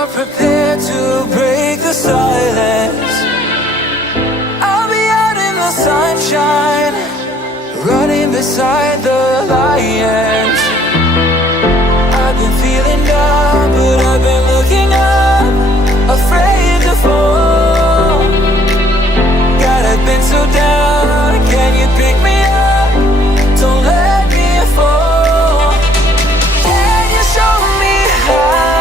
you're prepared to break the silence, I'll be out in the sunshine, running beside the lions. I've been feeling down, but I've been looking up, afraid to fall. God, I've been so down, can you pick me up? Don't let me fall. Can you show me how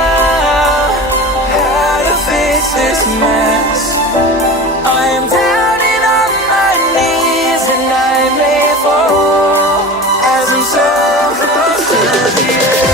to fix this mess? I am down and on my knees, and I may fall as I'm so close to the edge.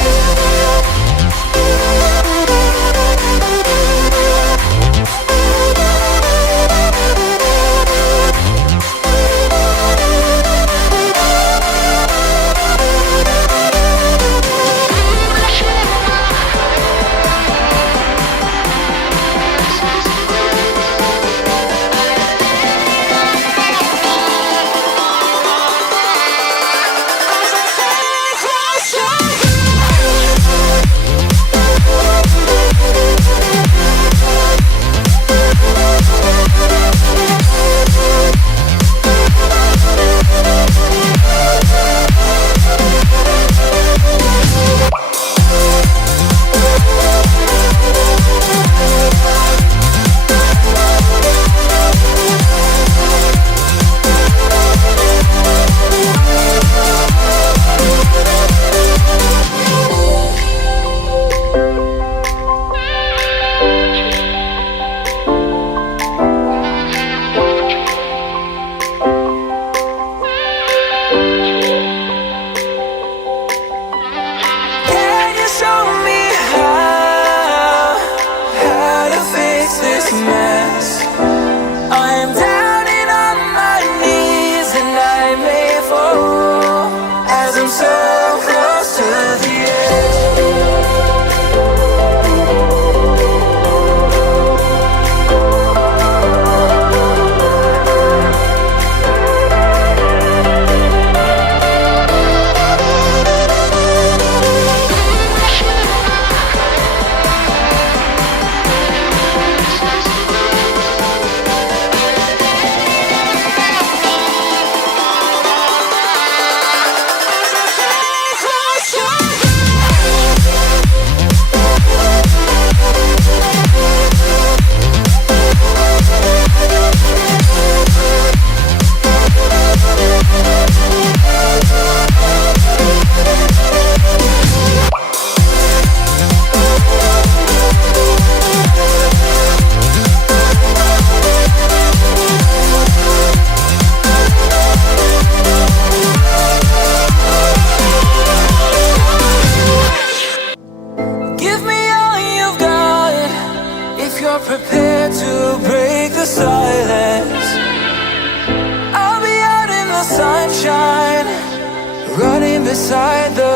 Prepared to break the silence, I'll be out in the sunshine, running beside the